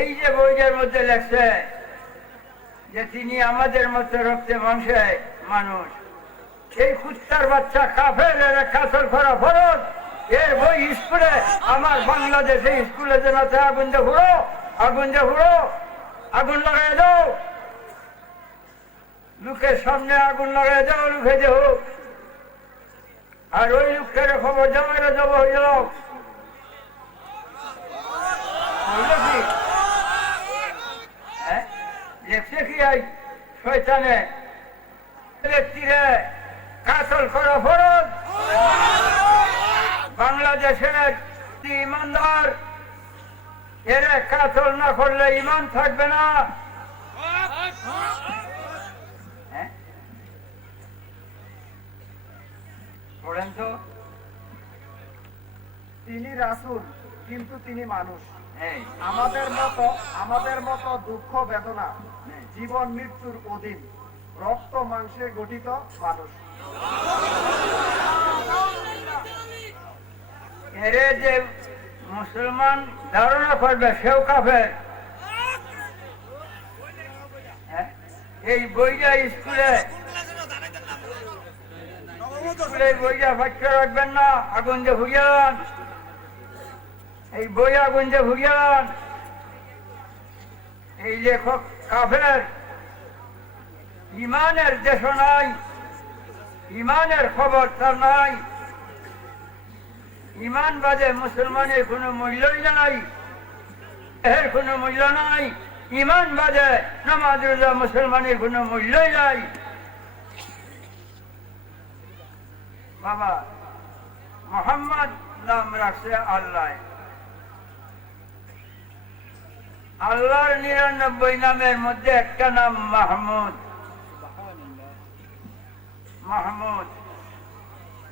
এই যে বইটার মধ্যে লেখছে যে তিনি আমাদের মতো রক্তে মাংসে মানুষ। এই কুত্তার বাচ্চা কাফের কাতল করা ফরজ। এর বই স্কুলে, আমার বাংলাদেশে স্কুলে যে আছে, আগুন দিয়ে হুড়ো, আগুন দিয়ে হুড়ো, আগুন লাগাই দাও। লোকের সামনে আগুন লাগাই দাও, লুকে যে হোক। আর ওই লোকটারে খবর জামাইরা যাব হয়ে যাও? এই শয়তানে ব্যক্তিরে কাতল করা ফরজ বাংলাদেশের ইমানদার এরা কাতল না করলে ইমান থাকবে না হ্যাঁ? পড়েন তো তিনি রাসূল কিন্তু তিনি মানুষ এই, আমাদের মতো আমাদের মতো দুঃখ বেদনা। জীবন মৃত্যুর অধীন। রক্ত মাংসে গঠিত মানুষ। এরে যে মুসলমান ধারণা করবে, সেও কাফের। হ্যাঁ? এই বইটা স্কুলে এই বই আগুন যে এই লেখক কাফের। ইমানের দেশ নাই, ইমানের খবর তার নাই। ইমান বাদে মুসলমানের কোনো মূল্যই নাই, এর কোনো মূল্য নাই। ইমান বাদে নামাজ রোজা মুসলমানের কোনো মূল্যই নাই। বাবা, মোহাম্মদ নাম রাখছে আল্লাহ। আল্লাহর নিরানব্বই নামের মধ্যে একটা নাম মাহমুদ। মাহমুদ।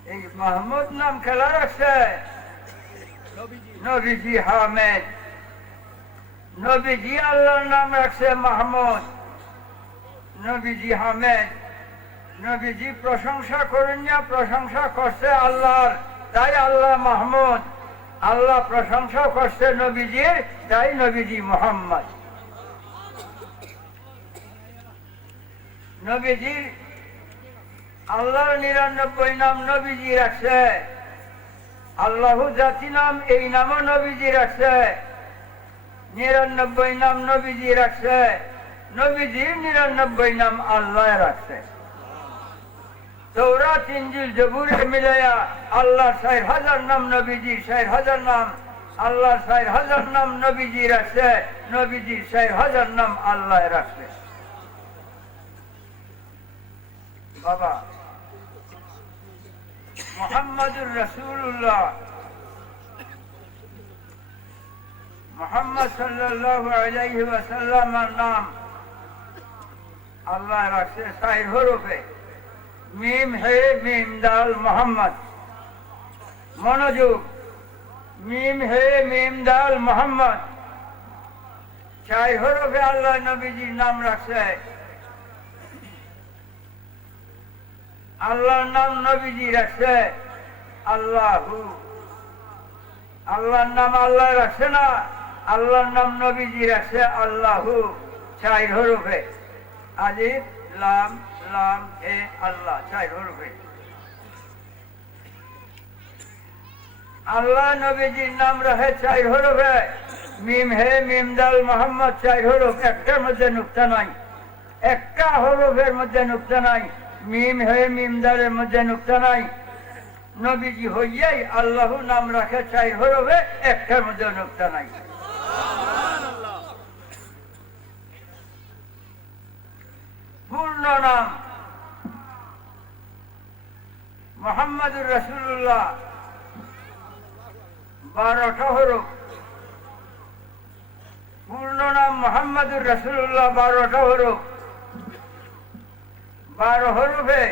এই মাহমুদ নাম খেলা রাখছে নবীজি হামেদ। নবীজি আল্লাহর নাম রাখছে মাহমুদ। নবীজি হামেদ। নবীজি প্রশংসা করেন না, প্রশংসা করছে আল্লাহর। তাই আল্লাহ মাহমুদ। আল্লাহ প্রশংসা করছে নবীজির, তাই নবীজি মোহাম্মদ। নবীজির আল্লাহর নিরানব্বই নাম নবীজি রাখছে। আল্লাহ জাতি নাম এই নামও নবীজি রাখছে। নিরানব্বই নাম নবীজি রাখছে। নবীজির নিরানব্বই নাম আল্লাহ রাখছে। চৌরা তিনজিল জবুরে মিলাইয়া আল্লাহ ষাট হাজার নাম, নবীজি ষাট হাজার নাম, আল্লাহ ষাট হাজার নাম নবীজি রাখছে নবীজি ষাট হাজার নাম আল্লাহ রাখছে বাবা, মোহাম্মদুর রসুল্লাহ মোহাম্মদ সাল্লাল্লাহু আলাইহি ওয়াসাল্লামের নাম আল্লাহ রাখছে সাইর হরফে। মিম হে মিম দাল মোহাম্মদ। মনোযোগ। মিম হে মিম দাল মোহাম্মদ। চাই হরফে আল্লাহ, নবীজির নাম রাখছে। আল্লাহর নাম নবীজি রাখছে। আল্লাহু। আল্লাহর নাম আল্লাহ রাখছে না, আল্লাহর নাম নবীজি রাখছে আল্লাহু। চাই হরফে আলিফ, লাম লাম এ আল্লাহ চাই হরফে আল্লাহ নবীজির নাম রাখে চাই হরফে মিম হে মিম দাল মোহাম্মদ চাই হরফ একটার মধ্যে নুক্তা নাই। একটা হরফের মধ্যে নুক্তা নাই। মিম হে মিম দালের মধ্যে নুক্তা নাই। নবীজি হইয়াই আল্লাহ নাম রাখে চাই হরফে একটার মধ্যে নুক্তা নাই পূর্ণ নাম মোহাম্মদুর রসুল্লাহ বারোটা হরফ। পূর্ণ নাম মোহাম্মদুর রসুল্লাহ বারোটা হরফ। বারো হরফে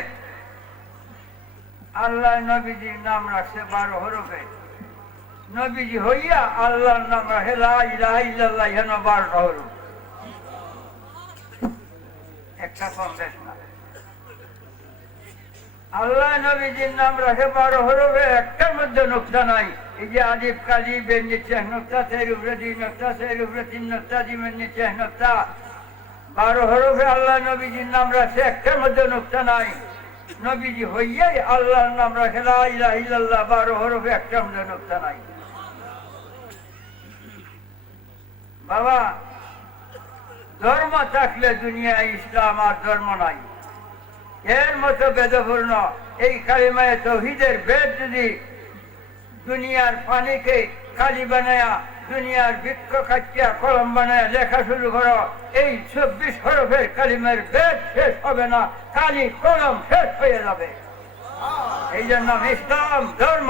আল্লাহ নবীজির নাম রাখছে বারো হরফে। নবীজি হইয়া আল্লাহর নাম রাখে, লা ইলাহা ইল্লাল্লাহ হেন বারোটা হরফ। একটা কম বেশ না। আল্লাহ নবীজির নাম রাখে বারো হরফে একটার মধ্যে নোকতা নাই। এই যে আলিফ কালি বের নিচে নোকতা সেই উপরে দুই নোকতা সেই উপরে তিন নোকতা, জিমের নিচে নোকতা। বারো হরফে আল্লাহ নবীজির নাম রাখে, একটার মধ্যে নোকতা নাই। নবীজি হইয়াই আল্লাহর নাম রাখে, লা ইলাহা বারো হরফে একটার মধ্যে নোকতা নাই। বাবা, ধর্ম থাকলে দুনিয়ায় ইসলাম আর ধর্ম নাই। এর মতো বেদপূর্ণ। এই কালিমায় তৌহিদের বেদ যদি দুনিয়ার পানিকে কালি বানায়া, দুনিয়ার বৃক্ষ কাটিয়া, কলম বানায় লেখা শুরু করো, এই চব্বিশ হরফের কালিমের বেদ শেষ হবে না কালি কলম শেষ হয়ে যাবে। এই জন্য ইসলাম ধর্ম